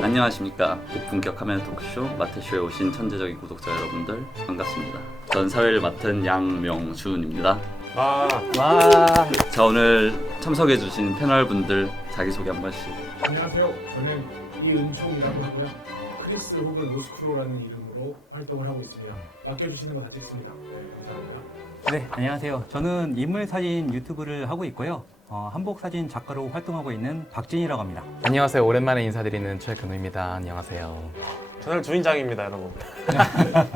안녕하십니까. 고품격 카메라 토크쇼 마테쇼에 오신 천재적인 구독자 여러분들 반갑습니다. 전 사회를 맡은 양명준입니다. 와. 자, 오늘 참석해주신 패널분들 자기소개 한 번씩. 안녕하세요. 저는 이은총이라고 하고요. 크리스 혹은 로스크로라는 이름으로 활동을 하고 있습니다. 맡겨주시는 거 다 찍습니다. 감사합니다. 네, 안녕하세요. 저는 인물사진 유튜브를 하고 있고요. 한복사진 작가로 활동하고 있는 박진이라고 합니다. 안녕하세요. 오랜만에 인사드리는 최근우입니다. 안녕하세요. 저는 주인장입니다, 여러분.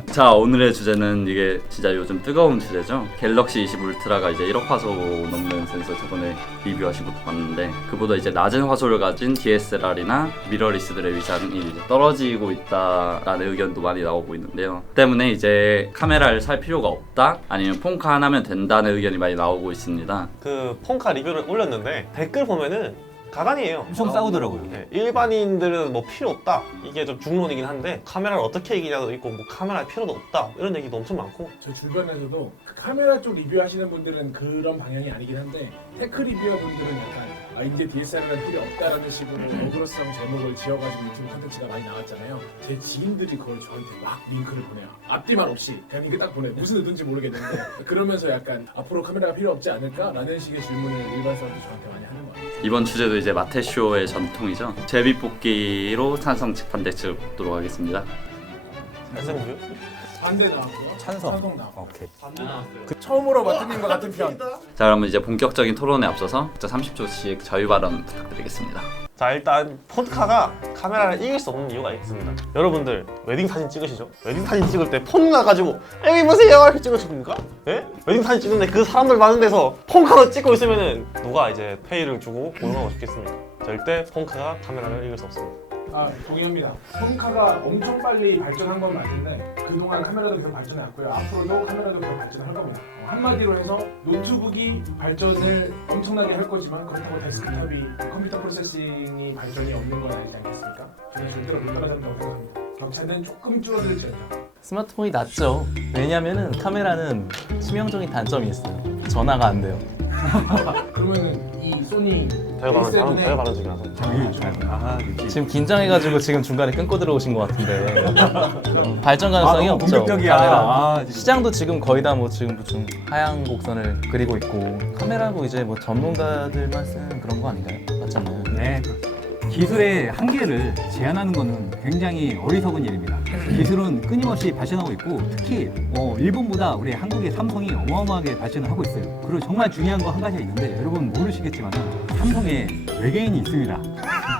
자, 오늘의 주제는 이게 진짜 요즘 뜨거운 주제죠. 갤럭시 20 울트라가 이제 1억 화소 넘는 센서 저번에 리뷰하신 것도 봤는데, 그보다 이제 낮은 화소를 가진 DSLR이나 미러리스들의 위상이 이제 떨어지고 있다라는 의견도 많이 나오고 있는데요. 때문에 이제 카메라를 살 필요가 없다, 아니면 폰카 하나면 된다는 의견이 많이 나오고 있습니다. 그 폰카 리뷰를 올렸는데 댓글 보면은 가관이에요. 엄청 싸우더라고요. 네, 일반인들은 뭐 필요 없다, 이게 좀 중론이긴 한데 카메라를 어떻게 이기냐도 있고 뭐 카메라 필요도 없다 이런 얘기도 엄청 많고. 저 주변에서도 그 카메라 쪽 리뷰하시는 분들은 그런 방향이 아니긴 한데 테크 리뷰어 분들은 약간 이제 DSLR은 필요 없다라는 식으로 어그로성 제목을 지어가지고 유튜브 콘텐츠가 많이 나왔잖아요. 제 지인들이 그걸 저한테 막 링크를 보내요. 앞뒤말 없이 그냥 링크 딱 보내. 무슨 의도인지 모르겠는데 그러면서 약간 앞으로 카메라가 필요 없지 않을까라는 식의 질문을 일반 사람들이 저한테 많이 하는 것 같아요. 이번 주제도 이제 마테쇼의 전통이죠. 제비뽑기로 찬성 측 반대 측 보도록 하겠습니다. SMV요? 반대 나왔고요. 찬성. 나왔고. 오케이. 반대 나왔어요. 처음으로 맡은 것 같은 편. 자, 그러면 이제 본격적인 토론에 앞서서 30초씩 자유 발언 부탁드리겠습니다. 자, 일단 폰카가 카메라를 이길 수 없는 이유가 있습니다. 여러분들 웨딩 사진 찍으시죠? 웨딩 사진 찍을 때 폰 가가지고 여기 보세요 이렇게 찍으십니까? 예? 웨딩 사진 찍는데 그 사람들 많은 데서 폰카로 찍고 있으면은 누가 이제 페이를 주고 고용하고 싶겠습니까? 절대 폰카가 카메라를 이길 수 없습니다. 동의합니다. 폰카가 엄청 빨리 발전한 건 맞는데 그동안 카메라도 계속 발전해왔고요. 앞으로도 카메라도 계속 발전을 할 겁니다. 한마디로 해서 노트북이 발전을 엄청나게 할 거지만 그렇다고 데스크톱이 컴퓨터 프로세싱이 발전이 없는 건 아니지 않겠습니까? 저는 절대로 못 따라잡는다고 생각합니다. 격차는 조금 줄어들지않다. 스마트폰이 낫죠. 왜냐면은 카메라는 치명적인 단점이 있어요. 전화가 안 돼요. 그러면은 이 소니 대화 A7의 발언 중이라서. 지금 긴장해가지고 지금 중간에 끊고 들어오신 것 같은데 발전 가능성이 너무 없죠. 공격적이야. 카메라. 시장도 지금 거의 다 뭐 지금 좀 하향 곡선을 그리고 있고 카메라고 이제 뭐 전문가들만 쓰는 그런 거 아닌가요? 맞잖아요. 네, 기술의 한계를 제한하는 것은 굉장히 어리석은 일입니다. 기술은 끊임없이 발전하고 있고 특히 일본보다 우리 한국의 삼성이 어마어마하게 발전을 하고 있어요. 그리고 정말 중요한 거 한 가지가 있는데 여러분 모르시겠지만 삼성에 외계인이 있습니다.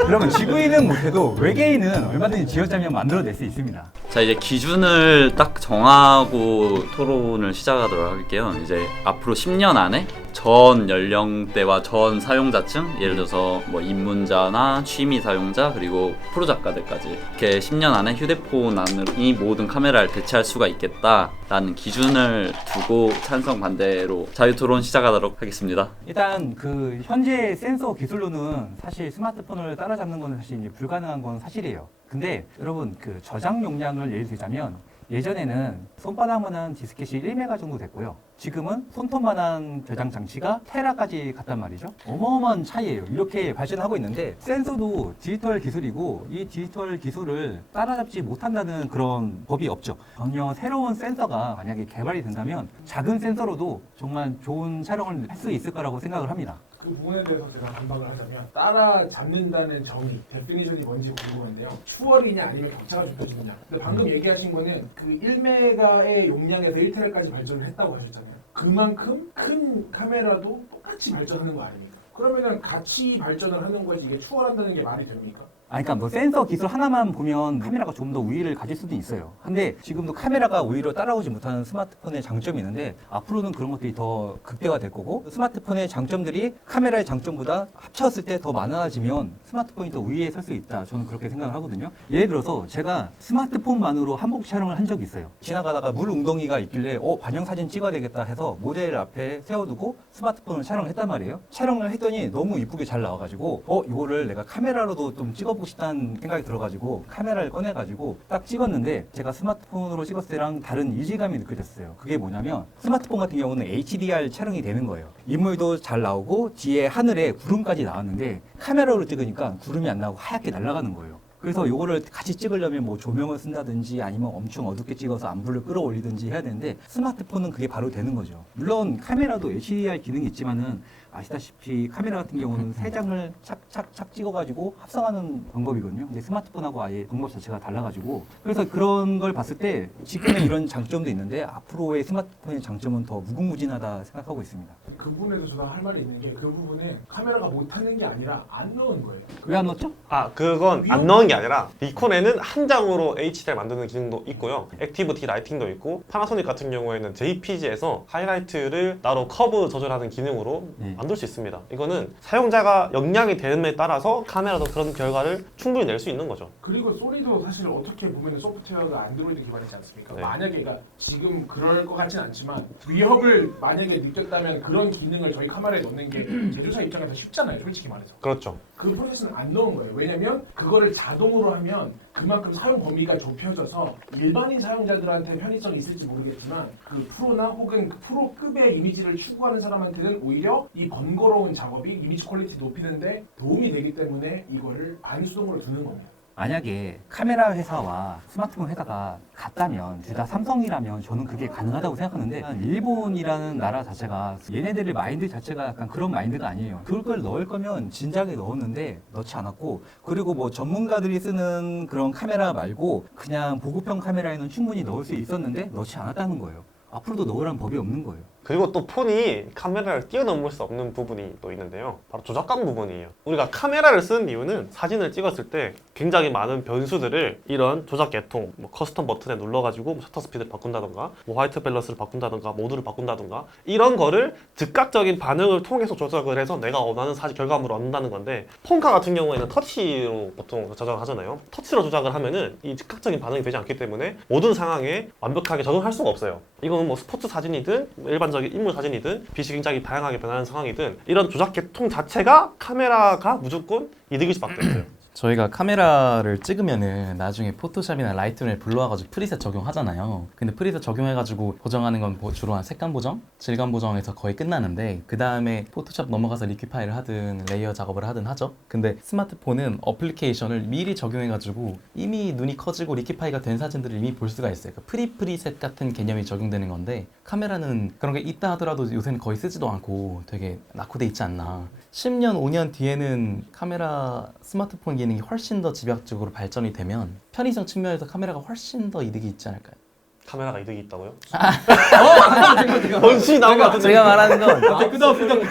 여러분 지구인은 못해도 외계인은 얼마든지 지어짜면 만들어낼 수 있습니다. 자, 이제 기준을 딱 정하고 토론을 시작하도록 할게요. 이제 앞으로 10년 안에 전 연령대와 전 사용자층, 예를 들어서 뭐 입문자나 취미 사용자 그리고 프로 작가들까지 이렇게 10년 안에 휴대폰 안이 모든 카메라를 대체할 수가 있겠다라는 기준을 두고 찬성 반대로 자유 토론 시작하도록 하겠습니다. 일단 그 현재 센서 기술로는 사실 스마트폰을 따라잡는 건 사실 이제 불가능한 건 사실이에요. 근데 여러분 그 저장 용량을 예를 들자면 예전에는 손바닥만한 디스켓이 1메가 정도 됐고요. 지금은 손톱만한 저장 장치가 테라까지 갔단 말이죠. 어마어마한 차이예요. 이렇게 발전하고 있는데 센서도 디지털 기술이고 이 디지털 기술을 따라잡지 못한다는 그런 법이 없죠. 전혀 새로운 센서가 만약에 개발이 된다면 작은 센서로도 정말 좋은 촬영을 할 수 있을 거라고 생각을 합니다. 그 부분에 대해서 제가 반박을 하자면 따라잡는다는 정의, 데피니션이 뭔지 궁금한데요. 추월이냐 아니면 격차가 좁혀지느냐. 근데 방금 얘기하신 거는 그 1메가의 용량에서 1테라까지 발전을 했다고 하셨잖아요. 그만큼 큰 카메라도 똑같이 발전하는 거 아닙니까? 그러면은 같이 발전을 하는 것이 이게 추월한다는 게 말이 됩니까? 그러니까 뭐 센서 기술 하나만 보면 카메라가 좀 더 우위를 가질 수도 있어요. 근데 지금도 카메라가 오히려 따라오지 못하는 스마트폰의 장점이 있는데 앞으로는 그런 것들이 더 극대화될 거고 스마트폰의 장점들이 카메라의 장점보다 합쳤을 때 더 많아지면 스마트폰이 더 우위에 설 수 있다. 저는 그렇게 생각을 하거든요. 예를 들어서 제가 스마트폰만으로 한복 촬영을 한 적이 있어요. 지나가다가 물 웅덩이가 있길래 반영사진 찍어야 되겠다 해서 모델 앞에 세워두고 스마트폰을 촬영을 했단 말이에요. 촬영을 했더니 너무 이쁘게 잘 나와가지고 이거를 내가 카메라로도 좀 찍어보고 싶다는 생각이 들어가지고 카메라를 꺼내가지고 딱 찍었는데 제가 스마트폰으로 찍었을 때랑 다른 이질감이 느껴졌어요. 그게 뭐냐면 스마트폰 같은 경우는 HDR 촬영이 되는 거예요. 인물도 잘 나오고 뒤에 하늘에 구름까지 나왔는데 카메라로 찍으니까 구름이 안 나오고 하얗게 날아가는 거예요. 그래서 요거를 같이 찍으려면 뭐 조명을 쓴다든지 아니면 엄청 어둡게 찍어서 안부를 끌어올리든지 해야 되는데 스마트폰은 그게 바로 되는 거죠. 물론 카메라도 HDR 기능이 있지만은 아시다시피 카메라 같은 경우는 세 장을 착착착 찍어가지고 합성하는 방법이거든요. 근데 스마트폰하고 아예 방법 자체가 달라가지고 그래서 그런 걸 봤을 때 지금의 이런 장점도 있는데 앞으로의 스마트폰의 장점은 더 무궁무진하다 생각하고 있습니다. 그 부분에서 저도 할 말이 있는 게 그 부분에 카메라가 못하는 게 아니라 안 넣은 거예요. 왜 안 넣었죠? 아 그건 안 넣은 게 아니라 니콘에는 한 장으로 HDR 만드는 기능도 있고요. 액티비티 라이팅도 있고 파나소닉 같은 경우에는 JPG에서 하이라이트를 따로 커브 조절하는 기능으로 만들 수 있습니다. 이거는 사용자가 역량이 되는에 따라서 카메라도 그런 결과를 충분히 낼 수 있는 거죠. 그리고 소니도 사실 어떻게 보면 소프트웨어가 안드로이드 기반이지 않습니까? 네. 만약에 그러니까 지금 그럴 것 같진 않지만 위협을 만약에 느꼈다면 그런 기능을 저희 카메라에 넣는 게 제조사 입장에서 쉽잖아요. 솔직히 말해서. 그렇죠. 그 프로세스는 안 넣은 거예요. 왜냐면 그거를 자동으로 하면 그만큼 사용 범위가 좁혀져서 일반인 사용자들한테 편의성이 있을지 모르겠지만 그 프로나 혹은 그 프로급의 이미지를 추구하는 사람한테는 오히려 이 번거로운 작업이 이미지 퀄리티 높이는데 도움이 되기 때문에 이거를 반수동으로 두는 겁니다. 만약에 카메라 회사와 스마트폰 회사가 같다면 둘 다 삼성이라면 저는 그게 가능하다고 생각하는데 일본이라는 나라 자체가 얘네들의 마인드 자체가 약간 그런 마인드가 아니에요. 그걸 넣을 거면 진작에 넣었는데 넣지 않았고 그리고 뭐 전문가들이 쓰는 그런 카메라 말고 그냥 보급형 카메라에는 충분히 넣을 수 있었는데 넣지 않았다는 거예요. 앞으로도 넣으라는 법이 없는 거예요. 그리고 또 폰이 카메라를 뛰어넘을 수 없는 부분이 또 있는데요. 바로 조작감 부분이에요. 우리가 카메라를 쓰는 이유는 사진을 찍었을 때 굉장히 많은 변수들을 이런 조작 계통, 뭐 커스텀 버튼에 눌러가지고 셔터 스피드를 바꾼다던가, 뭐 화이트 밸런스를 바꾼다던가, 모드를 바꾼다던가 이런 거를 즉각적인 반응을 통해서 조작을 해서 내가 원하는 사진 결과물을 얻는다는 건데 폰카 같은 경우에는 터치로 보통 조작을 하잖아요. 터치로 조작을 하면은 이 즉각적인 반응이 되지 않기 때문에 모든 상황에 완벽하게 적응할 수가 없어요. 이거는 뭐 스포츠 사진이든 일반적인 인물 사진이든 빛이 굉장히 다양하게 변하는 상황이든 이런 조작 계통 자체가 카메라가 무조건 이득일 수밖에 없어요. 저희가 카메라를 찍으면은 나중에 포토샵이나 라이트룸에 불러와가지고 프리셋 적용하잖아요. 근데 프리셋 적용해가지고 보정하는 건 주로 한 색감 보정, 질감 보정에서 거의 끝나는데 그 다음에 포토샵 넘어가서 리퀴파이를 하든 레이어 작업을 하든 하죠. 근데 스마트폰은 어플리케이션을 미리 적용해가지고 이미 눈이 커지고 리퀴파이가 된 사진들을 이미 볼 수가 있어요. 그러니까 프리셋 같은 개념이 적용되는 건데 카메라는 그런 게 있다 하더라도 요새는 거의 쓰지도 않고 되게 낙후돼 있지 않나. 10년, 5년 뒤에는 카메라, 스마트폰 기능이 훨씬 더 집약적으로 발전이 되면 편의성 측면에서 카메라가 훨씬 더 이득이 있지 않을까요? 카메라가 이득이 있다고요? 번시 나온 것 같은데. 제가 말하는 건 끄덕끄덕.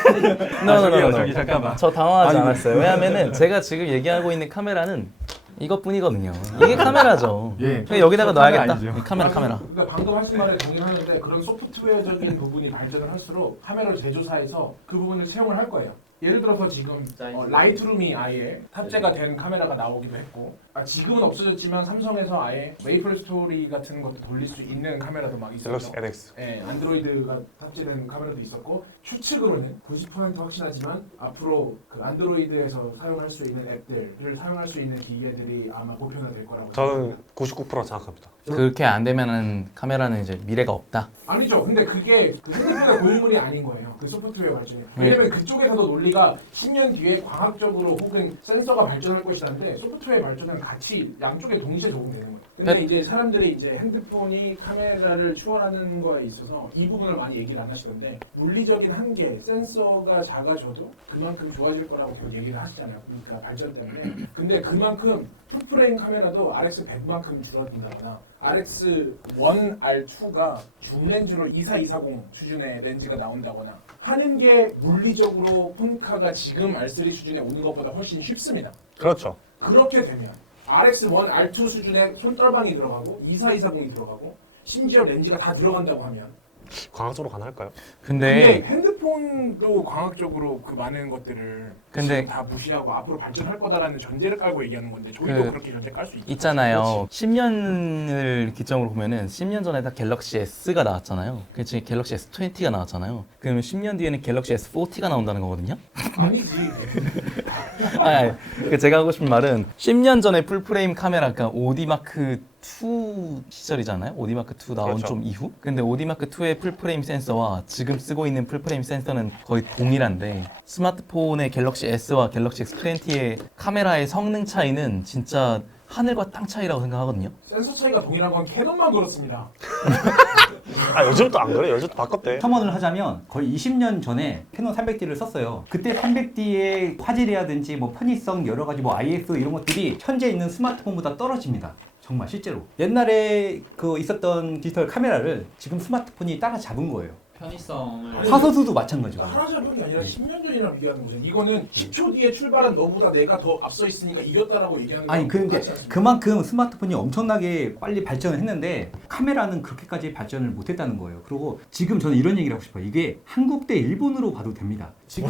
저기 잠깐만. 저 당황하지 않았어요. 왜냐면은 제가 지금 얘기하고 있는 카메라는 이것뿐이거든요. 이게 카메라죠. 예. 그냥 여기다가 넣어야겠다. 아니죠. 이 카메라. 그러니까 방금 하신 말에 동의하는데 그런 소프트웨어적인 부분이 발전을 할수록 카메라 제조사에서 그 부분을 채용을 할 거예요. 예를 들어서 지금 라이트룸이 아예 탑재가 된 카메라가 나오기도 했고 지금은 없어졌지만 삼성에서 아예 메이플 스토리 같은 것도 돌릴 수 있는 카메라도 막 갤럭시 있었죠. NX. 예, 안드로이드가 탑재된 카메라도 있었고 추측으로는 90% 확신하지만 앞으로 그 안드로이드에서 사용할 수 있는 앱들을 사용할 수 있는 기계들이 아마 보편화될 거라고 저는 99% 생각합니다. 그렇게 안 되면은 카메라는 이제 미래가 없다. 아니죠. 근데 그게 그 핸드폰의 고유물이 아닌 거예요. 그 소프트웨어 발전이. 왜냐면 그쪽에서도 논리가 10년 뒤에 과학적으로 혹은 센서가 발전할 것이라는데 소프트웨어 발전은 같이 양쪽에 동시에 적용되는 거예요. 근데 이제 사람들이 이제 핸드폰이 카메라를 추월하는 거에 있어서 이 부분을 많이 얘기를 안 하시던데 물리적인 한계, 센서가 작아져도 그만큼 좋아질 거라고 계속 얘기를 하시잖아요. 그러니까 발전 때문에. 근데 그만큼 풀프레임 카메라도 RX100만큼 줄어든다거나 RX1R2가 줌 렌즈로 24-240 수준의 렌즈가 나온다거나 하는 게 물리적으로 폰카가 지금 R3 수준에 오는 것보다 훨씬 쉽습니다. 그렇죠. 그렇게 되면 RX1R2 수준의 손떨방이 들어가고 24-240이 들어가고 심지어 렌즈가 다 들어간다고 하면 과학적으로 가능할까요? 근데 근데 핸드폰도 과학적으로 그 많은 것들을 근데 지금 다 무시하고 앞으로 발전할 거다라는 전제를 깔고 얘기하는 건데 저희도 그 그렇게 전제 깔 수 있죠. 있잖아요. 10년을 기점으로 보면은 10년 전에 다 갤럭시 S가 나왔잖아요. 그 지금 갤럭시 S20가 나왔잖아요. 그러면 10년 뒤에는 갤럭시 S40가 나온다는 거거든요. 아니지. 그 제가 하고 싶은 말은 10년 전에 풀프레임 카메라가 오디마크 2 시절이잖아요. 오디마크 2 나온 그렇죠. 좀 이후. 근데 오디마크 2의 풀프레임 센서와 지금 쓰고 있는 풀프레임 센서는 거의 동일한데 스마트폰의 갤럭시 S와 갤럭시 S20의 카메라의 성능 차이는 진짜 하늘과 땅 차이라고 생각하거든요. 센서 차이가 동일한 건 캐논만 그렇습니다. 아 요즘 또 안 그래? 요즘 또 바꿨대. 첨언을 하자면 거의 20년 전에 캐논 300D를 썼어요. 그때 300D의 화질이라든지 뭐 편의성 여러 가지 뭐 ISO 이런 것들이 현재 있는 스마트폰보다 떨어집니다. 정말 실제로. 옛날에 그 있었던 디지털 카메라를 지금 스마트폰이 따라잡은 거예요. 편의성을 화소수도 마찬가지고. 하나 잡은 게 아니라 10년 전이랑 비교하는 거죠. 이거는 10초 뒤에 출발한 너보다 내가 더 앞서 있으니까 이겼다라고 얘기하는 거 아니 근데 그만큼 스마트폰이 엄청나게 빨리 발전을 했는데 카메라는 그렇게까지 발전을 못했다는 거예요. 그리고 지금 저는 이런 얘기를 하고 싶어요. 이게 한국 대 일본으로 봐도 됩니다. 지금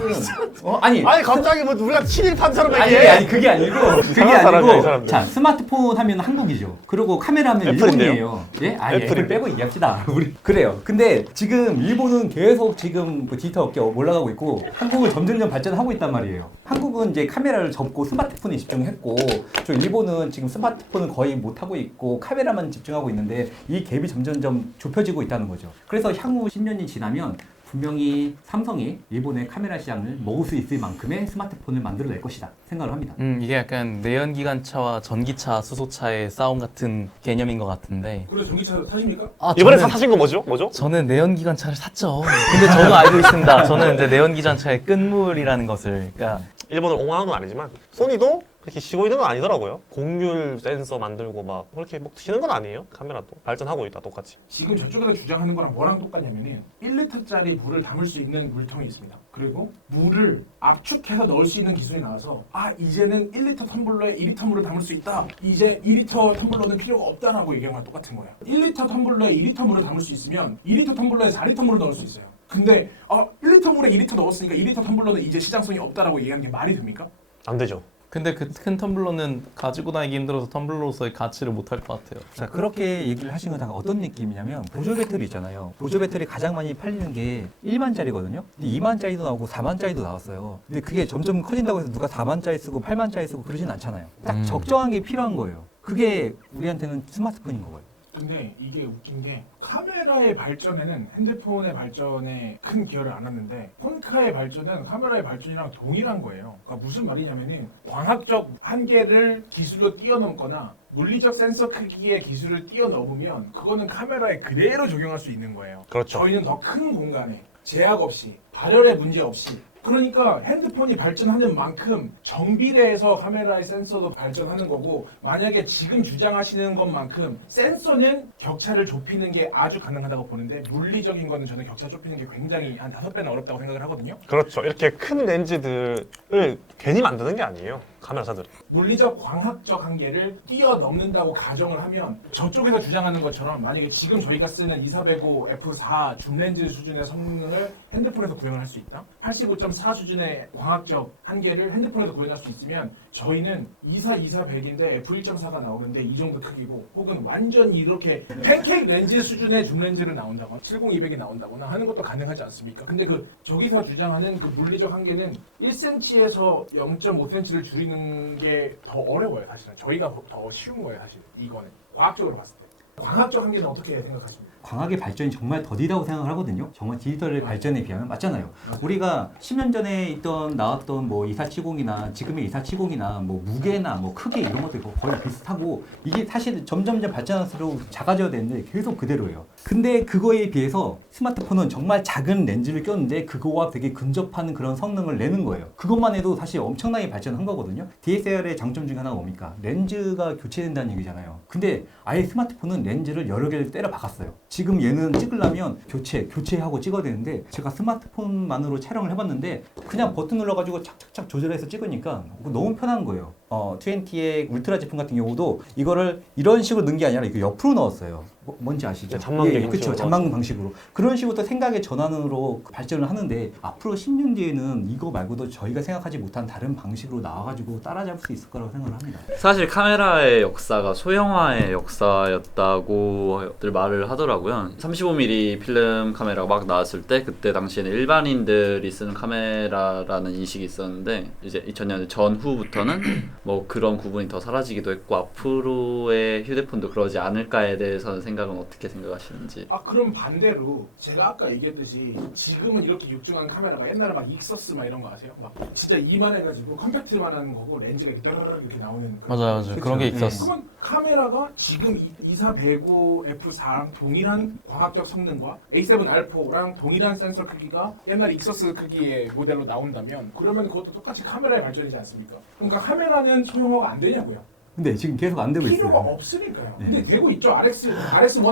아니 갑자기 뭐 우리가 친일판처럼 아니 얘기해. 아니 그게 아니고 이상한 사람이야, 이 사람들. 자 스마트폰 하면 한국이죠. 그리고 카메라 하면 애플인데요? 일본이에요. 예? 아니 애플 애플인데요? 빼고 얘기합시다. 우리 그래요. 근데 지금 일본은 계속 지금 그 디지털 업계 올라가고 있고 한국은 점점점 발전하고 있단 말이에요. 한국은 이제 카메라를 접고 스마트폰에 집중했고 저 일본은 지금 스마트폰은 거의 못 하고 있고 카메라만 집중하고 있는데 이 갭이 점점점 좁혀지고 있다는 거죠. 그래서 향후 10년이 지나면 분명히 삼성이 일본의 카메라 시장을 먹을 수 있을 만큼의 스마트폰을 만들어낼 것이다 생각을 합니다. 이게 약간 내연기관차와 전기차, 수소차의 싸움 같은 개념인 것 같은데 그래 전기차 사십니까? 이번에 저는, 사신 거 뭐죠? 저는 내연기관차를 샀죠. 근데 저도 알고 있습니다. 저는 이제 내연기관차의 끝물이라는 것을 그러니까 일본을 옹호하는 건 아니지만 소니도 그렇게 쉬고 있는 건 아니더라고요. 공률 센서 만들고 막 그렇게 뭐 쉬는 건 아니에요. 카메라도 발전하고 있다 똑같이. 지금 저쪽에서 주장하는 거랑 뭐랑 똑같냐면은 1리터짜리 물을 담을 수 있는 물통이 있습니다. 그리고 물을 압축해서 넣을 수 있는 기술이 나와서 이제는 1리터 텀블러에 2리터 물을 담을 수 있다. 이제 2리터 텀블러는 필요가 없다라고 얘기한 거랑 똑같은 거예요. 1리터 텀블러에 2리터 물을 담을 수 있으면 2리터 텀블러에 4리터 물을 넣을 수 있어요. 근데 1리터 물에 2리터 넣었으니까 2리터 텀블러는 이제 시장성이 없다라고 얘기하는 게 말이 됩니까? 안 되죠. 근데 그 큰 텀블러는 가지고 다니기 힘들어서 텀블러로서의 가치를 못 할 것 같아요. 자 그렇게 얘기를 하신 건 어떤 느낌이냐면 보조 배터리 있잖아요. 보조 배터리 가장 많이 팔리는 게 1만짜리거든요. 근데 2만짜리도 나오고 4만짜리도 나왔어요. 근데 그게 점점 커진다고 해서 누가 4만짜리 쓰고 8만짜리 쓰고 그러진 않잖아요. 딱 적정한 게 필요한 거예요. 그게 우리한테는 스마트폰인 거예요. 근데 이게 웃긴 게 카메라의 발전에는 핸드폰의 발전에 큰 기여를 안 했는데 폰카의 발전은 카메라의 발전이랑 동일한 거예요. 그러니까 무슨 말이냐면은 광학적 한계를 기술로 뛰어넘거나 물리적 센서 크기의 기술을 뛰어넘으면 그거는 카메라에 그대로 적용할 수 있는 거예요. 그렇죠. 저희는 더 큰 공간에 제약 없이 발열의 문제 없이 그러니까 핸드폰이 발전하는 만큼 정비례해서 카메라의 센서도 발전하는 거고 만약에 지금 주장하시는 것만큼 센서는 격차를 좁히는 게 아주 가능하다고 보는데 물리적인 거는 저는 격차 좁히는 게 굉장히 한 5배는 어렵다고 생각을 하거든요. 그렇죠. 이렇게 큰 렌즈들을 괜히 만드는 게 아니에요. 카메라사들. 물리적 광학적 한계를 뛰어넘는다고 가정을 하면 저쪽에서 주장하는 것처럼 만약에 지금 저희가 쓰는 2405 F4 줌렌즈 수준의 성능을 핸드폰에서 구현을 할 수 있다? 85.4 수준의 광학적 한계를 핸드폰에서 구현할 수 있으면 저희는 24-2400인데 F1.4가 나오는데 이 정도 크기고 혹은 완전히 이렇게 팬케이크 렌즈 수준의 줌렌즈를 나온다거나 70200이 나온다거나 하는 것도 가능하지 않습니까? 근데 저기서 주장하는 그 물리적 한계는 1cm에서 0.5cm를 줄이는 게 더 어려워요 사실은. 저희가 더 쉬운 거예요 사실 이거는 과학적으로 봤을 때. 광학적 한계는 어떻게 생각하십니까? 광학의 발전이 정말 더디다고 생각을 하거든요. 정말 디지털의 발전에 비하면 맞잖아요. 우리가 10년 전에 나왔던 뭐 2470이나 지금의 2470이나 뭐 무게나 뭐 크기 이런 것도 거의 비슷하고 이게 사실 점점점 발전할수록 작아져야 되는데 계속 그대로예요. 근데 그거에 비해서 스마트폰은 정말 작은 렌즈를 꼈는데 그거와 되게 근접하는 그런 성능을 내는 거예요. 그것만 해도 사실 엄청나게 발전한 거거든요. DSLR의 장점 중에 하나가 뭡니까? 렌즈가 교체된다는 얘기잖아요. 근데 아예 스마트폰은 렌즈를 여러 개를 때려 박았어요. 지금 얘는 찍으려면 교체하고 찍어야 되는데 제가 스마트폰만으로 촬영을 해봤는데 그냥 버튼 눌러가지고 착착착 조절해서 찍으니까 너무 편한 거예요. 20의 울트라 제품 같은 경우도 이거를 이런 식으로 넣은 게 아니라 이거 옆으로 넣었어요. 뭔지 아시죠? 네, 잔망경 그렇죠. 방식으로 잔망경 방식으로. 그런 식으로 또 생각의 전환으로 발전을 하는데 앞으로 10년 뒤에는 이거 말고도 저희가 생각하지 못한 다른 방식으로 나와가지고 따라잡을 수 있을 거라고 생각을 합니다. 사실 카메라의 역사가 소형화의 역사였다고들 말을 하더라고요. 35mm 필름 카메라가 막 나왔을 때 그때 당시에는 일반인들이 쓰는 카메라라는 인식이 있었는데 이제 2000년 전후부터는 뭐 그런 구분이 더 사라지기도 했고 앞으로의 휴대폰도 그러지 않을까에 대해서는 생각은 어떻게 생각하시는지. 그럼 반대로 제가 아까 얘기했듯이 지금은 이렇게 육중한 카메라가 옛날에 막 익서스 막 이런 거 아세요? 막 진짜 이만해가지고 컴팩트만 하는 거고 렌즈가 이렇게 따라락 이렇게 나오는 그런 맞아요. 그쵸. 그런 게 네. 있었어. 그러면 카메라가 지금 2405 F4랑 동일한 과학적 성능과 A7 R4랑 동일한 센서 크기가 옛날 익서스 크기의 모델로 나온다면 그러면 그것도 똑같이 카메라의 발전이지 않습니까? 그러니까 카메라는 소형화가 안 되냐고요. 근데 지금 계속 안 되고 필요가 있어요. 없으니까요. 네. 근데 되고 있죠. RS1,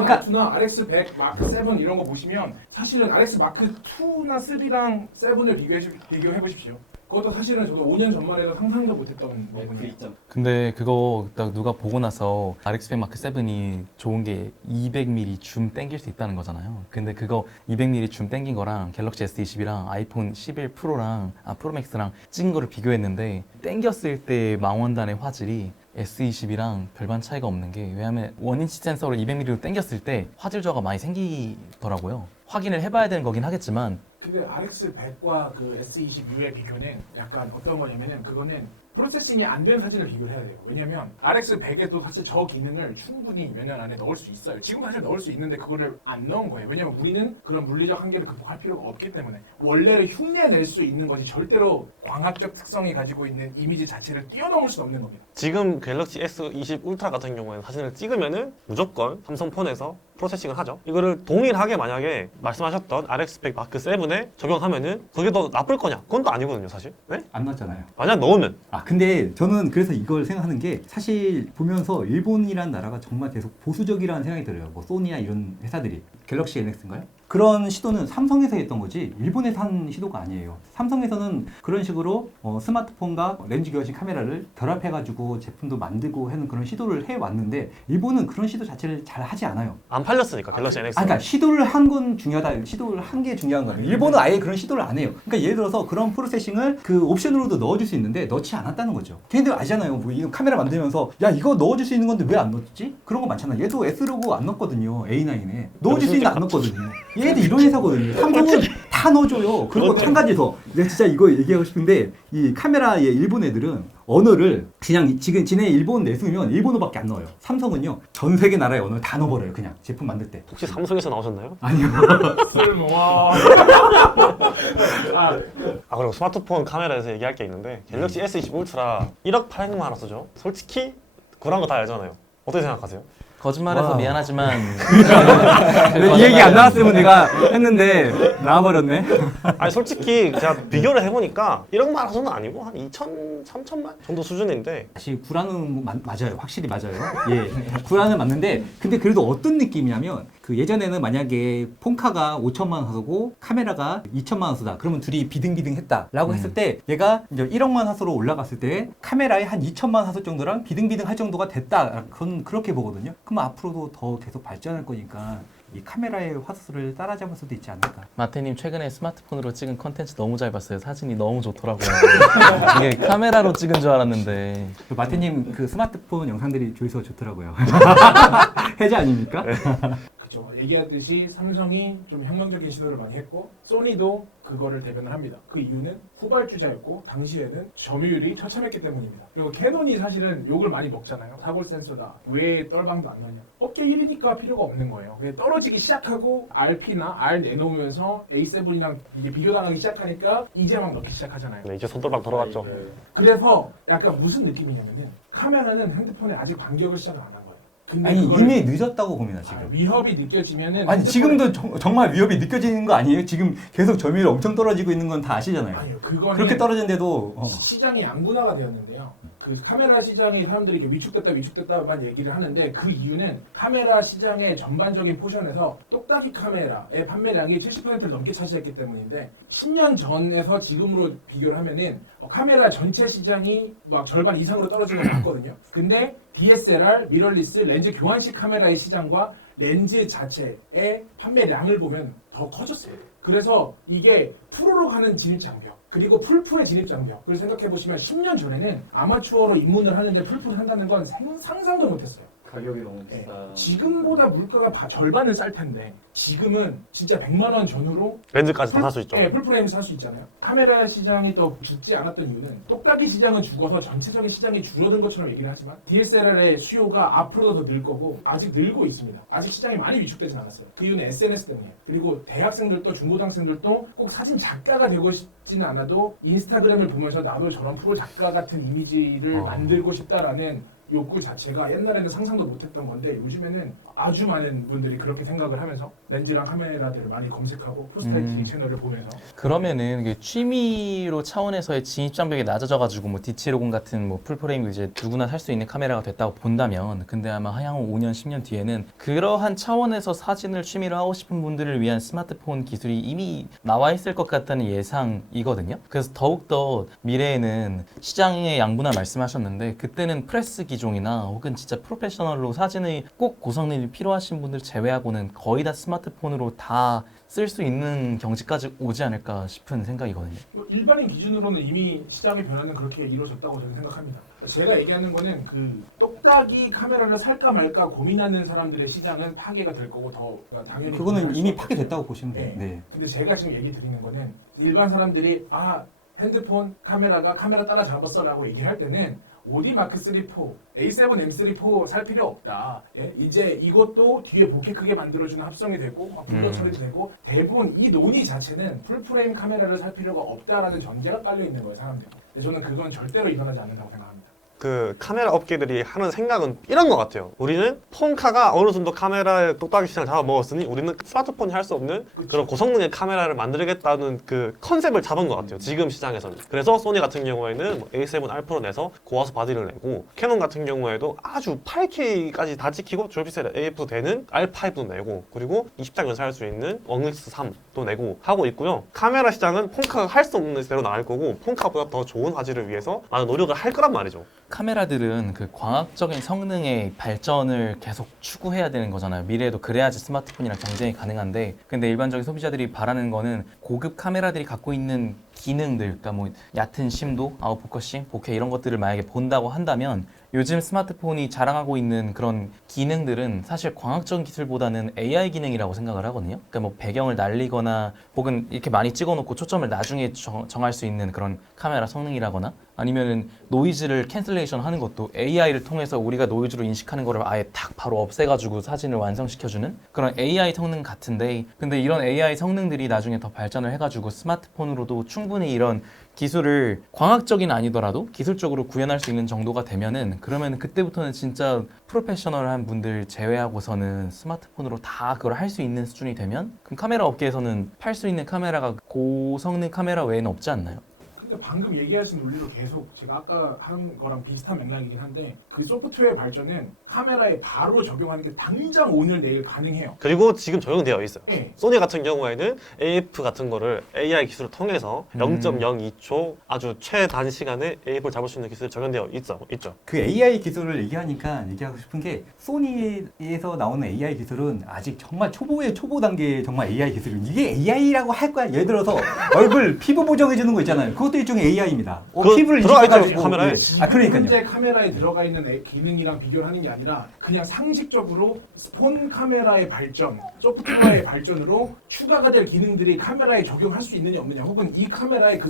R2나 RS100, 마크 7 이런 거 보시면 사실은 RS 마크 2나 3랑 7을 비교해 보십시오. 그것도 사실은 저도 5년 전만 해도 상상도 못했던 부분이에요. 근데 그거 딱 누가 보고 나서 RX100 마크 7이 좋은 게 200mm 줌 땡길 수 있다는 거잖아요. 근데 그거 200mm 줌 땡긴 거랑 갤럭시 S20이랑 아이폰 11 프로랑 프로맥스랑 찍은 거를 비교했는데 땡겼을 때 망원단의 화질이 S20이랑 별반 차이가 없는 게 왜냐면 1인치 센서로 200mm로 땡겼을 때 화질 저하가 많이 생기더라고요. 확인을 해봐야 되는 거긴 하겠지만 근데 RX100과 그 S20U의 비교는 약간 어떤 거냐면은 그거는 프로세싱이 안 된 사진을 비교를 해야 돼요. 왜냐면 RX100에도 사실 저 기능을 충분히 몇 년 안에 넣을 수 있어요. 지금 사실 넣을 수 있는데 그거를 안 넣은 거예요. 왜냐면 우리는 그런 물리적 한계를 극복할 필요가 없기 때문에 원래를 흉내낼 수 있는 거지 절대로 광학적 특성이 가지고 있는 이미지 자체를 뛰어넘을 수 없는 겁니다. 지금 갤럭시 S20 울트라 같은 경우에는 사진을 찍으면은 무조건 삼성폰에서 프로세싱을 하죠. 이거를 동일하게 만약에 말씀하셨던 RX100 마크 7에 적용하면은 그게 더 나쁠 거냐? 그건 또 아니거든요, 사실. 네? 안 났잖아요. 만약 넣으면 근데 저는 그래서 이걸 생각하는 게 사실 보면서 일본이란 나라가 정말 계속 보수적이라는 생각이 들어요. 뭐 소니나 이런 회사들이 갤럭시 NX인가요? 그런 시도는 삼성에서 했던 거지 일본에서 한 시도가 아니에요. 삼성에서는 그런 식으로 스마트폰과 렌즈 교환식 카메라를 결합해가지고 제품도 만들고 하는 그런 시도를 해왔는데 일본은 그런 시도 자체를 잘 하지 않아요. 안 팔렸으니까 갤럭시 NX. 그러니까 시도를 한 건 중요하다. 시도를 한 게 중요한 거예요. 일본은 아예 그런 시도를 안 해요. 그러니까 예를 들어서 그런 프로세싱을 그 옵션으로도 넣어줄 수 있는데 넣지 않았다는 거죠. 걔네들 아시잖아요. 뭐 이거 카메라 만들면서 야 이거 넣어줄 수 있는 건데 왜 안 넣었지? 그런 거 많잖아. 얘도 S로고 안 넣었거든요. A9에 넣어줄 수 있는데 안 넣었거든요. 얘네들 이런 회사거든요. 삼성은 다 넣어줘요. 그리고 한 가지 더. 내가 진짜 이거 얘기하고 싶은데 이 카메라의 일본 애들은 언어를 그냥 지금 지네 일본 내수면 일본어밖에 안 넣어요. 삼성은요 전 세계 나라의 언어를 다 넣어버려요. 그냥 제품 만들 때. 혹시 삼성에서 나오셨나요? 아니요. 쓸모와 그리고 스마트폰 카메라에서 얘기할 게 있는데 갤럭시 S20 울트라 1억 800만 원 쓰죠. 솔직히 그런 거 다 알잖아요. 어떻게 생각하세요? 거짓말해서 와우. 미안하지만 이 얘기 안 나왔으면 내가 했는데 나와버렸네. 아니 솔직히 제가 비교를 해보니까 1억만 원 정도는 아니고 한 2천, 3천만 정도 수준인데 사실 구라는 맞아요. 확실히 맞아요. 예, 구라는 맞는데 근데 그래도 어떤 느낌이냐면 그 예전에는 만약에 폰카가 5천만 원 사고 카메라가 2천만 원 쓰다. 그러면 둘이 비등비등했다라고 했을 때 얘가 이제 1억만 화소로 올라갔을 때 카메라에 한 2천만 화소 정도랑 비등비등할 정도가 됐다. 그건 그렇게 보거든요. 그럼 앞으로도 더 계속 발전할 거니까 이 카메라의 화소를 따라잡을 수도 있지 않을까. 마태님 최근에 스마트폰으로 찍은 컨텐츠 너무 잘 봤어요. 사진이 너무 좋더라고요. 이게 카메라로 찍은 줄 알았는데 그 마태님 그 스마트폰 영상들이 조회수가 좋더라고요. 해자 아닙니까? 그렇죠. 얘기하듯이 삼성이 좀 혁명적인 시도를 많이 했고 소니도 그거를 대변을 합니다. 그 이유는 후발주자였고 당시에는 점유율이 처참했기 때문입니다. 그리고 캐논이 사실은 욕을 많이 먹잖아요. 사골 센서다. 왜 떨방도 안 나냐. 업계 1위니까 필요가 없는 거예요. 근데 떨어지기 시작하고 RP나 R 내놓으면서 A7이랑 이게 비교당하기 시작하니까 이제 막 넣기 시작하잖아요. 네, 이제 손돌박 들어갔죠. 그래서 약간 무슨 느낌이냐면은 카메라는 핸드폰에 아직 반격을 시작을 안 한 거예요. 근데 아니 그거를- 이미 늦었다고 봅니다 지금. 위협이 느껴지면은 아니 핸드폰에- 지금도 정말 위협이 느껴지는 거 아니에요? 지금 계속 점유율 엄청 떨어지고 있는 건 다 아시잖아요. 아니요 그거는 그렇게 떨어진데도 시장이 양분화가 되었는데요. 그 카메라 시장이 사람들이 이렇게 위축됐다만 얘기를 하는데 그 이유는 카메라 시장의 전반적인 포션에서 똑딱이 카메라의 판매량이 70%를 넘게 차지했기 때문인데 10년 전에서 지금으로 비교를 하면은 카메라 전체 시장이 막 절반 이상으로 떨어진 건 맞거든요. 근데 DSLR, 미러리스, 렌즈 교환식 카메라의 시장과 렌즈 자체의 판매량을 보면 더 커졌어요. 그래서 이게 프로로 가는 진입 장벽 그리고 풀프의 진입 장벽 그걸 생각해 보시면 10년 전에는 아마추어로 입문을 하는데 풀프를 한다는 건 상상도 못했어요. 가격이 너무 예, 비싸. 지금보다 물가가 절반을 쌀 텐데 지금은 진짜 100만 원 전후로 렌즈까지 다 살 수 있죠. 네, 풀프레임 살 수 있잖아요. 카메라 시장이 더 죽지 않았던 이유는 똑딱이 시장은 죽어서 전체적인 시장이 줄어든 것처럼 얘기를 하지만 DSLR의 수요가 앞으로도 더 늘 거고 아직 늘고 있습니다. 아직 시장이 많이 위축되진 않았어요. 그 이유는 SNS 때문이에요. 그리고 대학생들도 중고등학생들도 꼭 사진 작가가 되고 싶지는 않아도 인스타그램을 보면서 나도 저런 프로 작가 같은 이미지를 만들고 싶다라는 욕구 자체가 옛날에는 상상도 못했던 건데 요즘에는 아주 많은 분들이 그렇게 생각을 하면서 렌즈랑 카메라들을 많이 검색하고 포스타이 TV 채널을 보면서 그러면은 이게 취미로 차원에서의 진입 장벽이 낮아져가지고 뭐 D750 같은 뭐 풀프레임 이제 누구나 살 수 있는 카메라가 됐다고 본다면, 근데 아마 향후 5년, 10년 뒤에는 그러한 차원에서 사진을 취미로 하고 싶은 분들을 위한 스마트폰 기술이 이미 나와 있을 것 같다는 예상이거든요. 그래서 더욱더 미래에는 시장의 양분화 말씀하셨는데 그때는 프레스 기종이나 혹은 진짜 프로페셔널로 사진의 꼭 고성능이 필요하신 분들 제외하고는 거의 다 스마트폰으로 다 쓸 수 있는 경지까지 오지 않을까 싶은 생각이거든요. 일반인 기준으로는 이미 시장의 변화는 그렇게 이루어졌다고 저는 생각합니다. 제가 얘기하는 거는 그 똑딱이 카메라를 살까 말까 고민하는 사람들의 시장은 파괴가 될 거고 더 당연히 그거는 이미 수 없죠. 파괴됐다고 보시면 돼요. 네. 네. 근데 제가 지금 얘기 드리는 거는 일반 사람들이 핸드폰 카메라가 카메라 따라잡았어라고 얘기를 할 때는 오디 마크 3-4, A7 M3-4 살 필요 없다. 예? 이제 이것도 뒤에 보케 크게 만들어주는 합성이 되고 막 블러 처리도 되고 대부분 이 논의 자체는 풀프레임 카메라를 살 필요가 없다라는 전제가 깔려 있는 거예요, 사람들. 근데 저는 그건 절대로 일어나지 않는다고 생각합니다. 그 카메라 업계들이 하는 생각은 이런 것 같아요. 우리는 폰카가 어느 정도 카메라의 똑딱이 시장을 잡아먹었으니 우리는 스마트폰이 할 수 없는 그런 고성능의 카메라를 만들겠다는 그 컨셉을 잡은 것 같아요. 지금 시장에서는. 그래서 소니 같은 경우에는 뭐 A7 R프로 내서 고화소 바디를 내고, 캐논 같은 경우에도 아주 8K까지 다 찍히고 졸피셀 AF도 되는 R5도 내고, 그리고 20장 연사할 수 있는 원릭스 3도 내고 하고 있고요. 카메라 시장은 폰카가 할 수 없는 대로 나갈 거고 폰카보다 더 좋은 화질을 위해서 많은 노력을 할 거란 말이죠. 카메라들은 그 과학적인 성능의 발전을 계속 추구해야 되는 거잖아요. 미래에도 그래야지 스마트폰이랑 경쟁이 가능한데, 근데 일반적인 소비자들이 바라는 거는 고급 카메라들이 갖고 있는 기능들, 그러니까 뭐 얕은 심도, 아웃포커싱, 보케 이런 것들을 만약에 본다고 한다면 요즘 스마트폰이 자랑하고 있는 그런 기능들은 사실 광학적인 기술보다는 AI 기능이라고 생각을 하거든요. 그러니까 뭐 배경을 날리거나 혹은 이렇게 많이 찍어놓고 초점을 나중에 정할 수 있는 그런 카메라 성능이라거나, 아니면은 노이즈를 캔슬레이션 하는 것도 AI를 통해서 우리가 노이즈로 인식하는 거를 아예 딱 바로 없애가지고 사진을 완성시켜주는 그런 AI 성능 같은데, 근데 이런 AI 성능들이 나중에 더 발전을 해가지고 스마트폰으로도 충분히 이런 기술을 광학적인 아니더라도 기술적으로 구현할 수 있는 정도가 되면은, 그러면 그때부터는 진짜 프로페셔널한 분들 제외하고서는 스마트폰으로 다 그걸 할 수 있는 수준이 되면, 그럼 카메라 업계에서는 팔 수 있는 카메라가 고성능 카메라 외에는 없지 않나요? 근데 방금 얘기하신 논리로 계속 제가 아까 한 거랑 비슷한 맥락이긴 한데 그 소프트웨어 발전은 카메라에 바로 적용하는 게 당장 오늘 내일 가능해요. 그리고 지금 적용되어 있어요. 네. 소니 같은 경우에는 AF 같은 거를 AI 기술을 통해서 0.02초 아주 최단시간에 AF를 잡을 수 있는 기술이 적용되어 있죠. 그 AI 기술을 얘기하니까 얘기하고 싶은 게, 소니에서 나오는 AI 기술은 아직 정말 초보의 초보 단계의 정말 AI 기술입니다. 이게 AI라고 할 거야. 예를 들어서 얼굴 피부 보정해 주는 거 있잖아요. 그것도 일종의 AI입니다. 그거 피부를 들어가 있죠, 인식해가지고. 카메라에. 그러니까요. 현재 카메라에 들어가 있는 기능이랑 비교를 하는 게 아니라 그냥 상식적으로 폰 카메라의 발전, 소프트웨어의 발전으로 추가가 될 기능들이 카메라에 적용할 수 있느냐 없느냐, 혹은 이 카메라에 그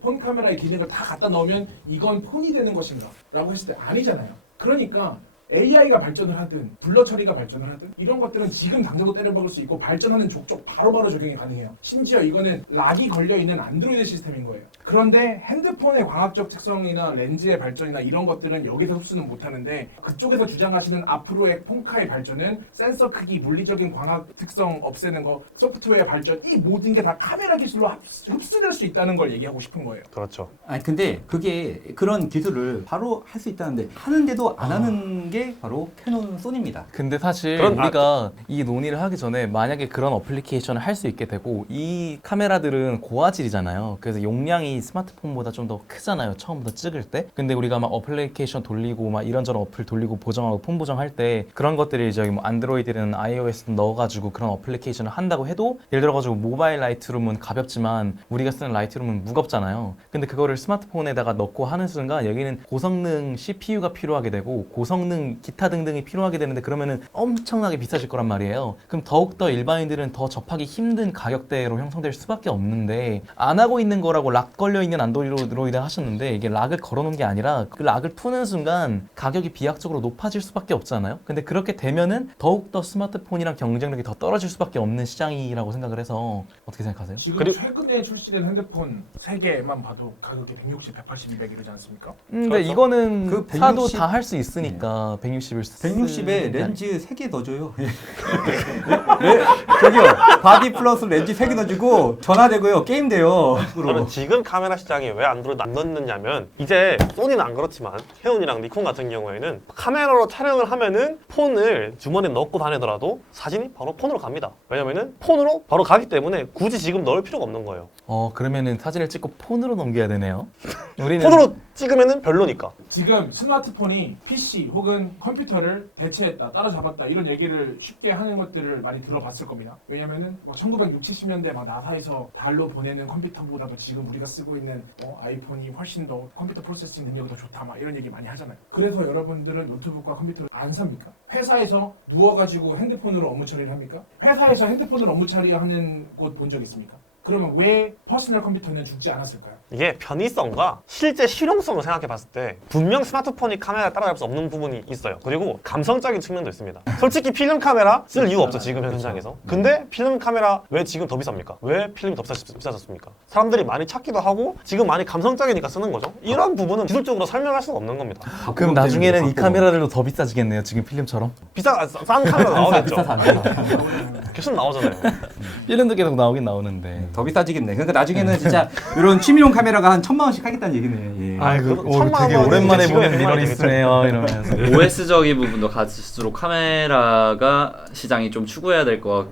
폰 카메라의 기능을 다 갖다 넣으면 이건 폰이 되는 것인가 라고 했을 때 아니잖아요. 그러니까 AI가 발전을 하든 블러 처리가 발전을 하든 이런 것들은 지금 당장도 때려박을 수 있고 발전하는 족족 바로바로 적용이 가능해요. 심지어 이거는 락이 걸려있는 안드로이드 시스템인 거예요. 그런데 핸드폰의 광학적 특성이나 렌즈의 발전이나 이런 것들은 여기서 흡수는 못하는데, 그쪽에서 주장하시는 앞으로의 폰카의 발전은 센서 크기, 물리적인 광학 특성 없애는 거, 소프트웨어 발전, 이 모든 게 다 카메라 기술로 흡수될 수 있다는 걸 얘기하고 싶은 거예요. 그렇죠. 아니 근데 그게 그런 기술을 바로 할 수 있다는데 하는데도 안 하는 게 바로 캐논, 소니입니다. 근데 사실 그런- 우리가 이 논의를 하기 전에 만약에 그런 어플리케이션을 할 수 있게 되고, 이 카메라들은 고화질이잖아요. 그래서 용량이 스마트폰보다 좀 더 크잖아요, 처음부터 찍을 때. 근데 우리가 막 어플리케이션 돌리고 막 이런저런 어플 돌리고 보정하고 폰 보정할 때 그런 것들이 저기 뭐 안드로이드든 iOS 넣어가지고 그런 어플리케이션을 한다고 해도, 예를 들어가지고 모바일 라이트룸은 가볍지만 우리가 쓰는 라이트룸은 무겁잖아요. 근데 그거를 스마트폰에다가 넣고 하는 순간 여기는 고성능 CPU가 필요하게 되고 고성능 촬영 기타 등등이 필요하게 되는데 그러면은 엄청나게 비싸질 거란 말이에요. 그럼 더욱더 일반인들은 더 접하기 힘든 가격대로 형성될 수밖에 없는데 안 하고 있는 거라고 락 걸려 있는 안드로이드 하셨는데 이게 락을 걸어놓은 게 아니라 그 락을 푸는 순간 가격이 비약적으로 높아질 수밖에 없잖아요. 근데 그렇게 되면은 더욱더 스마트폰이랑 경쟁력이 더 떨어질 수밖에 없는 시장이라고 생각을 해서 어떻게 생각하세요? 지금 그리고- 최근에 출시된 핸드폰 3개만 봐도 가격이 160, 180, 200 이러지 않습니까? 근데 그렇죠. 이거는 그 160 사도 다 할 수 있으니까 160을 160에 렌즈 3개 더 줘요. 저기요, 바디 플러스 렌즈 3개 넣어주고 전화되고요, 게임 돼요. 저는 지금 카메라 시장이 왜 안드로이드 안 넣느냐면 이제 소니는 안 그렇지만 캐논이랑 니콘 같은 경우에는 카메라로 촬영을 하면은 폰을 주머니에 넣고 다니더라도 사진이 바로 폰으로 갑니다. 왜냐면은 폰으로 바로 가기 때문에 굳이 지금 넣을 필요가 없는 거예요. 그러면은 사진을 찍고 폰으로 넘겨야 되네요. 우리는 폰으로 찍으면은 별로니까. 지금 스마트폰이 PC 혹은 컴퓨터를 대체했다, 따라잡았다 이런 얘기를 쉽게 하는 것들을 많이 들어봤을 겁니다. 왜냐면은 1960, 70년대 막 나사에서 달로 보내는 컴퓨터보다도 지금 우리가 쓰고 있는 아이폰이 훨씬 더 컴퓨터 프로세싱 능력이 더 좋다 막 이런 얘기 많이 하잖아요. 그래서 여러분들은 노트북과 컴퓨터를 안 삽니까? 회사에서 누워가지고 핸드폰으로 업무 처리를 합니까? 회사에서 핸드폰으로 업무 처리하는 곳 본 적 있습니까? 그러면 왜 퍼스널 컴퓨터는 죽지 않았을까요? 이게 편의성과 실제 실용성을 생각해 봤을 때 분명 스마트폰이 카메라를 따라잡을 수 없는 부분이 있어요. 그리고 감성적인 측면도 있습니다. 솔직히 필름 카메라 쓸 이유가 없죠, 지금 현장에서. 근데 필름 카메라 왜 지금 더 비쌉니까? 왜 필름이 더 비싸졌습니까? 사람들이 많이 찾기도 하고 지금 많이 감성적이니까 쓰는 거죠. 이런 부분은 기술적으로 설명할 수가 없는 겁니다. 그럼 나중에는 이 카메라들도 더 비싸지겠네요. 지금 필름처럼. 싼 카메라 나오겠죠. 비싸서 안 돼요. 계속 나오잖아요. 필름도 계속 나오긴 나오는데. 더 비싸지겠네. 그러니까 나중에는 진짜 이런 취미용 카메라가 한 1000만 원씩 하겠다는 얘기네. 예. 아이고, 천만 되게 원은 오랜만에 이제 보는 지금의 미러리스네요. 이러면서. OS적인 부분도 갈수록 카메라가 시장이 좀 추구해야 될 것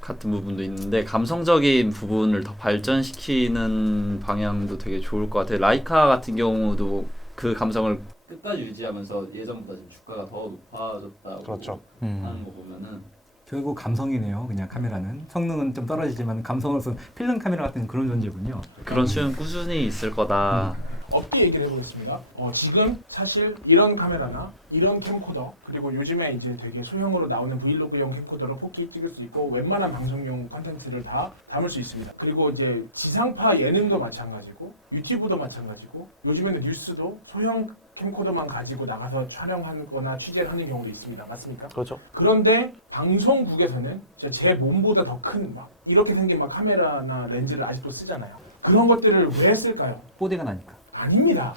같은 부분도 있는데 감성적인 부분을 더 발전시키는 방향도 되게 좋을 것 같아요. 라이카 같은 경우도 그 감성을 끝까지 유지하면서 예전보다 지금 주가가 더 높아졌다고 그렇죠. 하는 거 보면은 결국 감성이네요. 그냥 카메라는 성능은 좀 떨어지지만 감성으로서 필름 카메라 같은 그런 존재군요. 그런 수요는 꾸준히 있을 거다. 업계 얘기를 해보겠습니다. 지금 사실 이런 카메라나 이런 캠코더 그리고 요즘에 이제 되게 소형으로 나오는 브이로그용 캠코더로 4K 찍을 수 있고 웬만한 방송용 컨텐츠를 다 담을 수 있습니다. 그리고 이제 지상파 예능도 마찬가지고 유튜브도 마찬가지고 요즘에는 뉴스도 소형 캠코더만 가지고 나가서 촬영하거나 취재를 하는 경우도 있습니다. 맞습니까? 그렇죠. 그런데 방송국에서는 제 몸보다 더 큰 막 이렇게 생긴 막 카메라나 렌즈를 아직도 쓰잖아요. 그런 것들을 왜 쓸까요? 뽀대가 나니까. 아닙니다.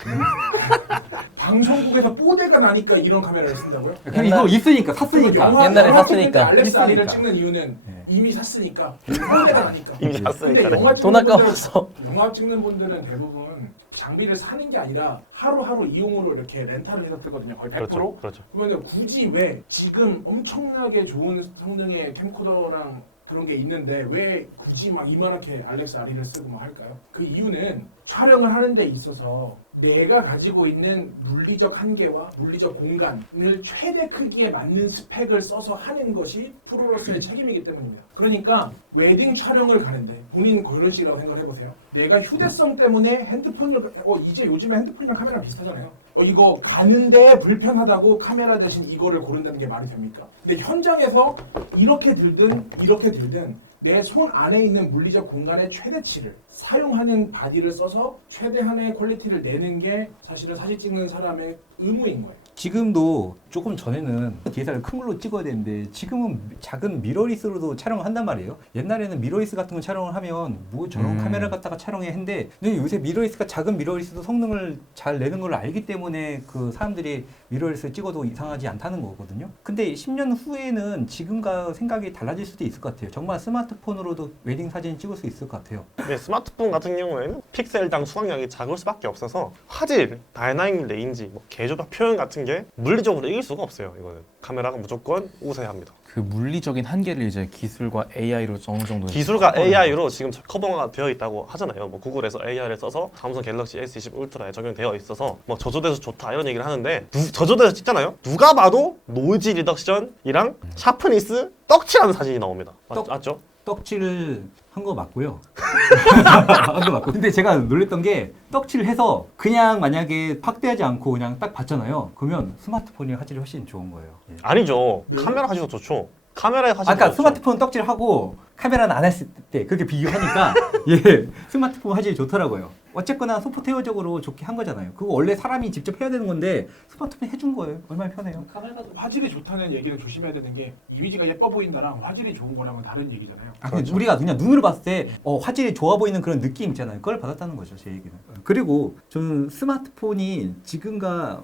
방송국에서 뽀대가 나니까 이런 카메라를 쓴다고요? 그냥 이거 있으니까 샀으니까. 옛날에 영화 샀으니까. 찍을 때 알렉스 아리를 있으니까. 찍는 이유는 네. 이미 샀으니까 뽀대가 나니까. 이미 샀으니까. 근데 영화 돈 찍는 아까워서. 영화 찍는 분들은 대부분 장비를 사는 게 아니라 하루하루 이용으로 이렇게 렌탈을 해서 뜨거든요. 거의 100%. 그렇죠. 그렇죠. 그러면 굳이 왜 지금 엄청나게 좋은 성능의 캠코더랑 그런 게 있는데 왜 굳이 막 이만하게 알렉스 아리를 쓰고 막 할까요? 그 이유는 촬영을 하는 데 있어서 내가 가지고 있는 물리적 한계와 물리적 공간을 최대 크기에 맞는 스펙을 써서 하는 것이 프로로서의 책임이기 때문입니다. 그러니까 웨딩 촬영을 가는데 본인 결혼식이라고 생각을 해보세요. 내가 휴대성 때문에 핸드폰을 이제 요즘에 핸드폰이랑 카메라랑 비슷하잖아요. 이거 가는데 불편하다고 카메라 대신 이거를 고른다는 게 말이 됩니까? 근데 현장에서 이렇게 들든 이렇게 들든 내 손 안에 있는 물리적 공간의 최대치를 사용하는 바디를 써서 최대한의 퀄리티를 내는 게 사실은 사진 찍는 사람의 의무인 거예요. 지금도 조금 전에는 DSLR 큰 걸로 찍어야 되는데 지금은 작은 미러리스로도 촬영을 한단 말이에요. 옛날에는 미러리스 같은 거 촬영을 하면 뭐 저런 카메라 갖다가 촬영해 했는데 근데 요새 미러리스가 작은 미러리스도 성능을 잘 내는 걸 알기 때문에 그 사람들이 미러리스 찍어도 이상하지 않다는 거거든요. 근데 10년 후에는 지금과 생각이 달라질 수도 있을 것 같아요. 정말 스마트폰으로도 웨딩 사진 찍을 수 있을 것 같아요. 네, 스마트폰 같은 경우에는 픽셀당 수강량이 작을 수밖에 없어서 화질, 다이나믹 레인지, 개조각 표현 같은 게 물리적으로 이길 수가 없어요. 이거는 카메라가 무조건 우세합니다. 그 물리적인 한계를 이제 기술과 AI로 어느 정도 기술과 AI로 지금 커버가 되어 있다고 하잖아요. 구글에서 AI를 써서 삼성 갤럭시 S20 울트라에 적용되어 있어서 저조돼서 좋다 이런 얘기를 하는데 저조돼서 찍잖아요. 누가 봐도 노이즈 리덕션이랑 샤프니스 떡칠하는 사진이 나옵니다. 맞죠? 떡칠을 한 거 맞고요. 한 거 맞고. 근데 제가 놀랬던 게 떡칠을 해서 그냥 만약에 확대하지 않고 그냥 딱 봤잖아요. 그러면 스마트폰이 화질이 훨씬 좋은 거예요. 예. 아니죠. 카메라 화질도 좋죠. 카메라의 화질도 아까 좋죠. 스마트폰 떡칠하고 카메라는 안 했을 때 그렇게 비교하니까 예 스마트폰 화질이 좋더라고요. 어쨌거나 소프트웨어적으로 좋게 한 거잖아요. 그거 원래 사람이 직접 해야 되는 건데 스마트폰이 해준 거예요. 얼마나 편해요. 카메라도 화질이 좋다는 얘기는 조심해야 되는 게 이미지가 예뻐 보인다랑 화질이 좋은 거랑은 다른 얘기잖아요. 근데 우리가 그냥 눈으로 봤을 때 화질이 좋아 보이는 그런 느낌 있잖아요. 그걸 받았다는 거죠, 제 얘기는. 그리고 저는 스마트폰이 지금과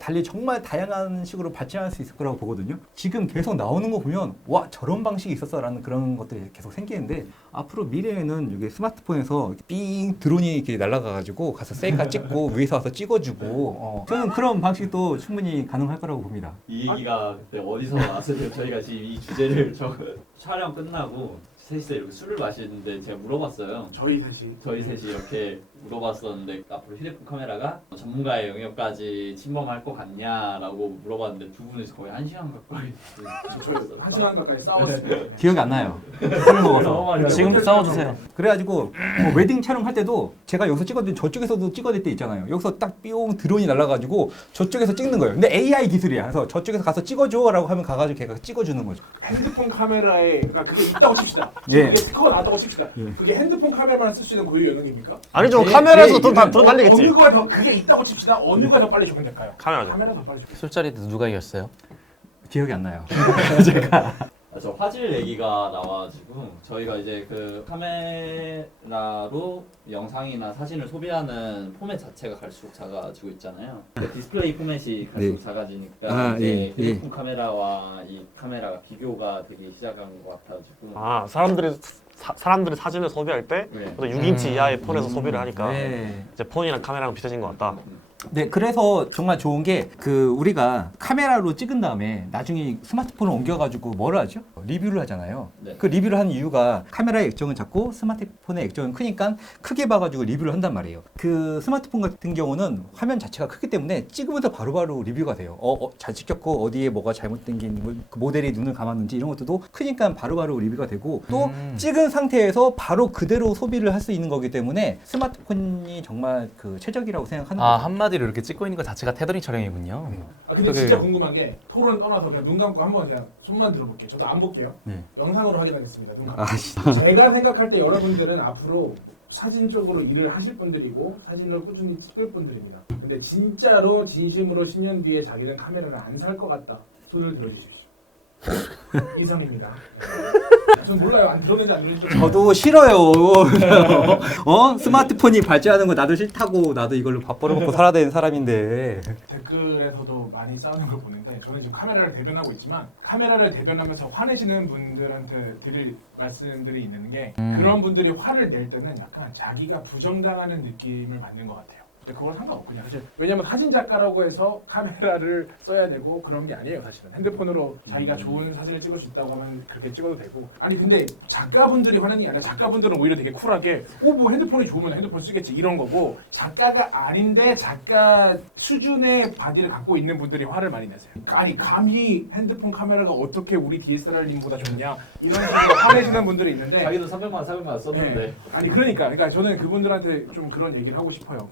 달리 정말 다양한 식으로 발전할 수 있을 거라고 보거든요. 지금 계속 나오는 거 보면 와 저런 방식이 있었어라는 그런 것들이 계속 생기는데 앞으로 미래에는 이게 스마트폰에서 삥 드론이 이렇게 날아가가지고 가서 셀카 찍고 위에서 와서 찍어주고 저는 그런 방식도 충분히 가능할 거라고 봅니다. 이 얘기가 그때 어디서 나왔어요? 저희가 지금 이 주제를 촬영 끝나고 셋이서 이렇게 술을 마시는데 제가 물어봤어요. 저희 셋이 저희 셋이 이렇게 물어봤었는데 앞으로 휴대폰 카메라가 전문가의 영역까지 침범할 것 같냐라고 물어봤는데 두 분이서 거의 1시간 가까이 저희 1시간 가까이 싸웠습니다. 기억이 안 나요. 술을 먹어서. 지금도 싸워주세요. 그래가지고 웨딩 촬영할 때도 제가 여기서 찍었는데 저쪽에서도 찍어야 될 때 있잖아요. 여기서 딱 뿅 드론이 날아가지고 저쪽에서 찍는 거예요. 근데 AI 기술이야. 그래서 저쪽에서 가서 찍어줘라고 하면 가가지고 걔가 찍어주는 거죠. 핸드폰 카메라에 그러니까 그게 있다고 칩시다. 예. 그게 스티커가 나왔다고 칩시다. 예. 그게 핸드폰 카메라만 쓸 수 있는 고유 영역입니까? 아니죠. 예, 카메라에서 예, 드론 날리겠지. 어느 거가 더 그게 있다고 칩시다. 어느 거가 더 빨리 조건될까요? 카메라죠. 카메라 더 빨리 조건. 술자리도 누가 이겼어요? 기억이 안 나요. 저 화질 얘기가 나와가지고 저희가 이제 그 카메라로 영상이나 사진을 소비하는 포맷 자체가 갈수록 작아지고 있잖아요. 그 디스플레이 포맷이 갈수록 네. 작아지니까 아, 이제 예, 휴대폰 카메라와 이 카메라가 비교가 되기 시작한 것 같아가지고 아 사람들이 사진을 소비할 때 네. 6인치 이하의 폰에서 소비를 하니까 네. 이제 폰이랑 카메라랑 비슷해진 것 같다. 네, 그래서 정말 좋은 게 우리가 카메라로 찍은 다음에 나중에 스마트폰을 옮겨가지고 뭐를 하죠? 리뷰를 하잖아요. 네. 그 리뷰를 하는 이유가 카메라의 액정은 작고 스마트폰의 액정은 크니까 크게 봐가지고 리뷰를 한단 말이에요. 그 스마트폰 같은 경우는 화면 자체가 크기 때문에 찍으면서 바로바로 리뷰가 돼요. 잘 찍혔고 어디에 뭐가 잘못된 게 있는지 그 모델이 눈을 감았는지 이런 것들도 크니까 바로바로 리뷰가 되고 또 찍은 상태에서 바로 그대로 소비를 할 수 있는 거기 때문에 스마트폰이 정말 그 최적이라고 생각하는 아 거죠. 한마디로 이렇게 찍고 있는 거 자체가 테더링 촬영이군요. 아 근데 진짜 궁금한 게 토론 떠나서 그냥 눈 감고 한번 그냥 손만 들어볼게요. 저도 안 볼게요. 네. 영상으로 확인하겠습니다. 눈 감고. 아, 제가 생각할 때 여러분들은 앞으로 사진 쪽으로 일을 하실 분들이고 사진을 꾸준히 찍을 분들입니다. 근데 진짜로 진심으로 10년 뒤에 자기는 카메라를 안 살 것 같다. 손을 들어주십시오. 이상입니다. 전 몰라요. 안 들었는지 안 들었는지. 저도 싫어요. 스마트폰이 발전하는 거 나도 싫다고 나도 이걸로 밥 벌어먹고 살아야 되는 사람인데. 댓글에서도 많이 싸우는 걸 보는데 저는 지금 카메라를 대변하고 있지만 카메라를 대변하면서 화내시는 분들한테 드릴 말씀들이 있는 게 그런 분들이 화를 낼 때는 약간 자기가 부정당하는 느낌을 받는 것 같아요. 근데 그건 상관없거든요. 사실 왜냐면 사진 작가라고 해서 카메라를 써야 되고 그런 게 아니에요. 사실은 핸드폰으로 자기가 좋은 사진을 찍을 수 있다고 하면 그렇게 찍어도 되고 아니 근데 작가분들이 화내는 게 아니라 작가분들은 오히려 되게 쿨하게 뭐 핸드폰이 좋으면 핸드폰 쓰겠지 이런 거고 작가가 아닌데 작가 수준의 바디를 갖고 있는 분들이 화를 많이 내세요. 아니 감히 핸드폰 카메라가 어떻게 우리 DSLR님보다 좋냐 이런 식으로 화내시는 분들이 있는데 자기도 300만 썼는데 네. 아니 그러니까 저는 그분들한테 좀 그런 얘기를 하고 싶어요.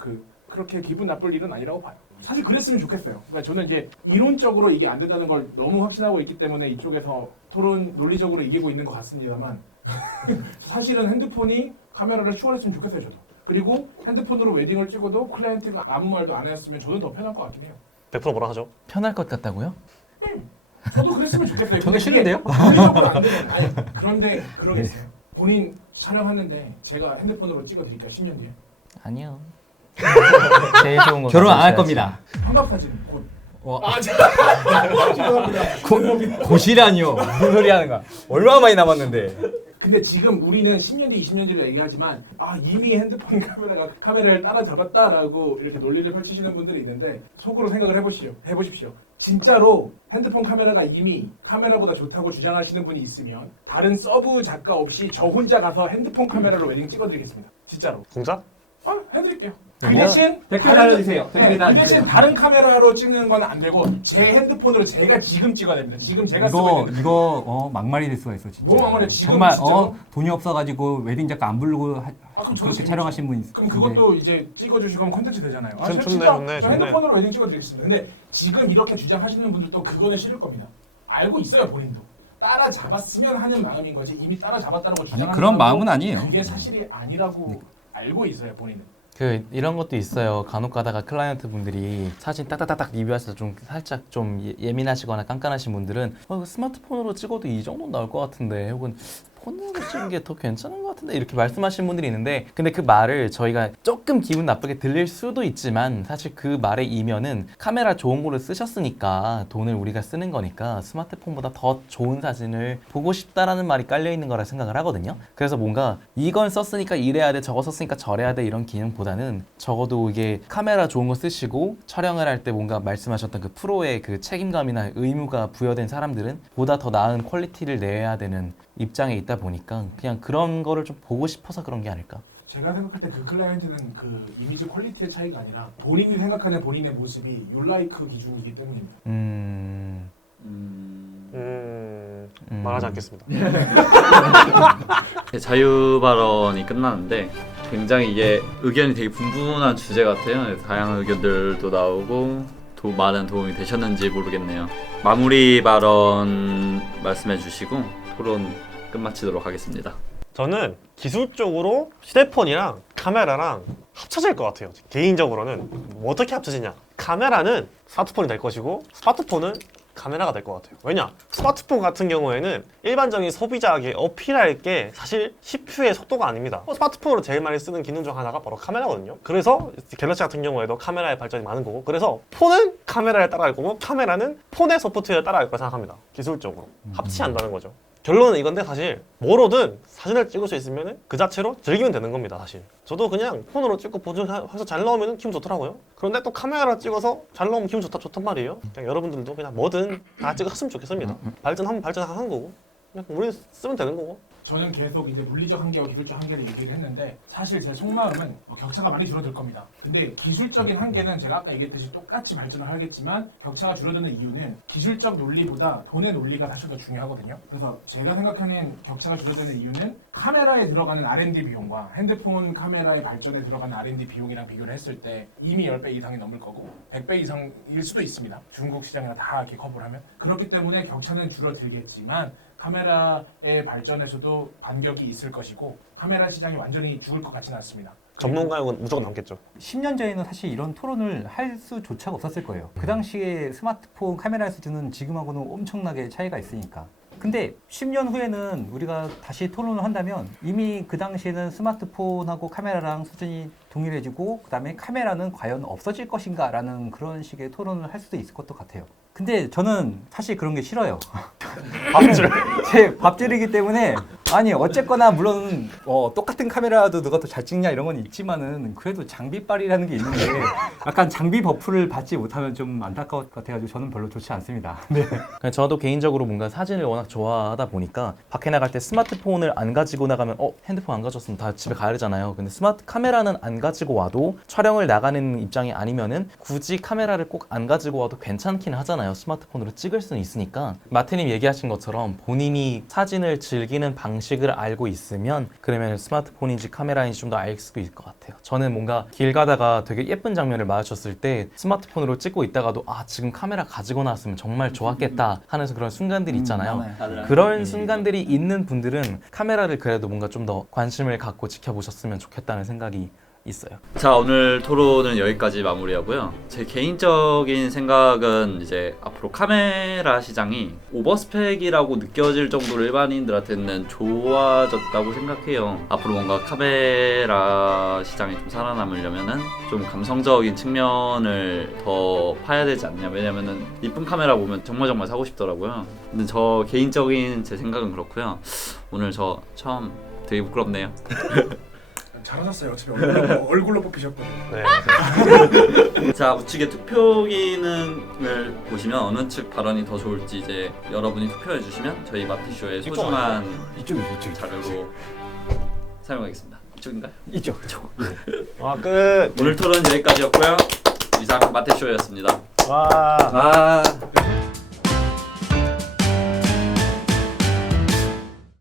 그렇게 기분 나쁠 일은 아니라고 봐요. 사실 그랬으면 좋겠어요. 그러니까 저는 이제 이론적으로 이게 안 된다는 걸 너무 확신하고 있기 때문에 이쪽에서 토론 논리적으로 이기고 있는 것 같습니다만 사실은 핸드폰이 카메라를 추월했으면 좋겠어요. 저도. 그리고 핸드폰으로 웨딩을 찍어도 클라이언트가 아무 말도 안 했으면 저는 더 편할 것 같긴 해요. 100% 뭐라 하죠? 편할 것 같다고요? 저도 그랬으면 좋겠어요. 저는 근데 싫은데요? 그게 논리적으로 안 되면 아니 그런데 그런 게 있어요. 본인 촬영하는데 제가 핸드폰으로 찍어드릴까요? 10년 뒤에? 아니요. 제일 좋은 거 결혼 안 할 가져오셔야지. 겁니다. 환갑사진 곧. 와. 죄송합니다. 고시라니요. 무슨 소리 하는 거야. 얼마나 많이 남았는데. 근데 지금 우리는 10년 뒤, 20년 뒤를 얘기하지만 이미 핸드폰 카메라가 카메라를 따라잡았다라고 이렇게 논리를 펼치시는 분들이 있는데 속으로 생각을 해보십시오. 진짜로 핸드폰 카메라가 이미 카메라보다 좋다고 주장하시는 분이 있으면 다른 서브 작가 없이 저 혼자 가서 핸드폰 카메라로 웨딩 찍어드리겠습니다. 진짜로. 공짜? 해드릴게요. 그 대신 댓글 달아주세요. 댓글 그 대신 다른 카메라로 찍는 건 안 되고 제 핸드폰으로 제가 지금 찍어야 됩니다. 지금 제가 쓰고 있는 이거 막말이 될 수가 있어 진짜. 뭐 막말이야, 지금 정말 진짜로? 돈이 없어가지고 웨딩 작가 안 부르고 그럼 저도 그렇게 재밌죠. 촬영하신 분 있어요. 그럼 그것도 이제 찍어주시고 하면 콘텐츠 되잖아요. 아, 좋네, 진짜 좋네, 저 좋네. 핸드폰으로 웨딩 찍어드리겠습니다. 근데 지금 이렇게 주장하시는 분들도 그거는 싫을 겁니다. 알고 있어요 본인도. 따라잡았으면 하는 마음인 거지 이미 따라잡았다고 주장하는 그런 사람도 마음은 아니에요. 그게 사실이 아니라고 알고 있어요 본인은. 이런 것도 있어요. 간혹 가다가 클라이언트 분들이 사진 딱딱딱딱 리뷰하셔서 좀 살짝 좀 예민하시거나 깐깐하신 분들은 스마트폰으로 찍어도 이 정도는 나올 것 같은데 혹은 폰으로 찍는 게 더 괜찮은 것 같은데 이렇게 말씀하시는 분들이 있는데 근데 그 말을 저희가 조금 기분 나쁘게 들릴 수도 있지만 사실 그 말의 이면은 카메라 좋은 거를 쓰셨으니까 돈을 우리가 쓰는 거니까 스마트폰보다 더 좋은 사진을 보고 싶다라는 말이 깔려 있는 거라 생각을 하거든요. 그래서 뭔가 이건 썼으니까 이래야 돼 저거 썼으니까 저래야 돼 이런 기능보다는 적어도 이게 카메라 좋은 거 쓰시고 촬영을 할 때 뭔가 말씀하셨던 그 프로의 그 책임감이나 의무가 부여된 사람들은 보다 더 나은 퀄리티를 내야 되는 입장에 있다 보니까 그냥 그런 거를 좀 보고 싶어서 그런 게 아닐까. 제가 생각할 때 그 클라이언트는 그 이미지 퀄리티의 차이가 아니라 본인이 생각하는 본인의 모습이 요라이크 기준이기 때문입니다. 말하지 않겠습니다. 자유 발언이 끝나는데 굉장히 이게 의견이 되게 분분한 주제 같아요. 다양한 의견들도 나오고 많은 도움이 되셨는지 모르겠네요. 마무리 발언 말씀해 주시고 토론 끝마치도록 하겠습니다. 저는 기술적으로 휴대폰이랑 카메라랑 합쳐질 것 같아요. 개인적으로는 뭐 어떻게 합쳐지냐? 카메라는 스마트폰이 될 것이고 스마트폰은 카메라가 될 것 같아요. 왜냐? 스마트폰 같은 경우에는 일반적인 소비자에게 어필할 게 사실 CPU의 속도가 아닙니다. 스마트폰으로 제일 많이 쓰는 기능 중 하나가 바로 카메라거든요. 그래서 갤럭시 같은 경우에도 카메라의 발전이 많은 거고 그래서 폰은 카메라를 따라갈 거고 카메라는 폰의 소프트웨어를 따라갈 거라 생각합니다. 기술적으로 합치한다는 거죠. 결론은 이건데 사실 뭐로든 사진을 찍을 수 있으면 그 자체로 즐기면 되는 겁니다. 사실 저도 그냥 폰으로 찍고 보정해서 잘 나오면 기분 좋더라고요. 그런데 또 카메라 찍어서 잘 나오면 기분 좋단 말이에요. 그냥 여러분들도 그냥 뭐든 다 찍었으면 좋겠습니다. 발전하면 발전하는 거고 그냥 우리는 쓰면 되는 거고. 저는 계속 이제 물리적 한계와 기술적 한계를 얘기를 했는데 사실 제 속마음은 격차가 많이 줄어들 겁니다. 근데 기술적인 한계는 제가 아까 얘기했듯이 똑같이 발전을 하겠지만 격차가 줄어드는 이유는 기술적 논리보다 돈의 논리가 사실 더 중요하거든요. 그래서 제가 생각하는 격차가 줄어드는 이유는 카메라에 들어가는 R&D 비용과 핸드폰 카메라의 발전에 들어가는 R&D 비용이랑 비교를 했을 때 이미 10배 이상이 넘을 거고 100배 이상일 수도 있습니다. 중국 시장이나 다 이렇게 커버를 하면. 그렇기 때문에 격차는 줄어들겠지만 카메라의 발전에서도 반격이 있을 것이고 카메라 시장이 완전히 죽을 것 같지는 않습니다. 전문가용은 무조건 남겠죠. 10년 전에는 사실 이런 토론을 할 수조차 없었을 거예요. 그 당시에 스마트폰 카메라의 수준은 지금하고는 엄청나게 차이가 있으니까. 근데 10년 후에는 우리가 다시 토론을 한다면 이미 그 당시에는 스마트폰하고 카메라랑 수준이 동일해지고 그다음에 카메라는 과연 없어질 것인가 라는 그런 식의 토론을 할 수도 있을 것도 같아요. 근데 저는 사실 그런 게 싫어요. 밥줄. 제 밥줄이기 때문에 아니 어쨌거나 물론 똑같은 카메라도 누가 더 잘 찍냐 이런 건 있지만은 그래도 장비빨이라는 게 있는데 약간 장비 버프를 받지 못하면 좀 안타까울 것 같아가지고 저는 별로 좋지 않습니다. 네. 그냥 저도 개인적으로 뭔가 사진을 워낙 좋아하다 보니까 밖에 나갈 때 스마트폰을 안 가지고 나가면 핸드폰 안 가져왔으면 다 집에 가야 되잖아요. 근데 스마트 카메라는 안 가지고 와도 촬영을 나가는 입장이 아니면은 굳이 카메라를 꼭 안 가지고 와도 괜찮긴 하잖아요. 스마트폰으로 찍을 수는 있으니까. 마태님 얘기하신 것처럼 본인이 사진을 즐기는 방식을 알고 있으면 그러면 스마트폰인지 카메라인지 좀 더 알 수 있을 것 같아요. 저는 뭔가 길 가다가 되게 예쁜 장면을 마주쳤을 때 스마트폰으로 찍고 있다가도 지금 카메라 가지고 나왔으면 정말 좋았겠다 하면서 그런 순간들이 있잖아요. 그런 순간들이 있는 분들은 카메라를 그래도 뭔가 좀 더 관심을 갖고 지켜보셨으면 좋겠다는 생각이 있어요. 자, 오늘 토론은 여기까지 마무리하고요. 제 개인적인 생각은 이제 앞으로 카메라 시장이 오버스펙이라고 느껴질 정도로 일반인들한테는 좋아졌다고 생각해요. 앞으로 뭔가 카메라 시장이 좀 살아남으려면은 좀 감성적인 측면을 더 파야 되지 않냐. 왜냐면은 이쁜 카메라 보면 정말 사고 싶더라고요. 근데 저 개인적인 제 생각은 그렇고요. 오늘 저 처음 되게 부끄럽네요. 잘하셨어요. 어차피 얼굴로 뽑히셨거든요. 네. 자, 우측에 투표 기능을 보시면 어느 측 발언이 더 좋을지 이제 여러분이 투표해 주시면 저희 마피쇼의 소중한 이쪽이 자료로 사용하겠습니다. 이쪽인가요? 있죠. 와 끝. 오늘 토론 여기까지였고요. 이상 마태쇼였습니다. 와. 아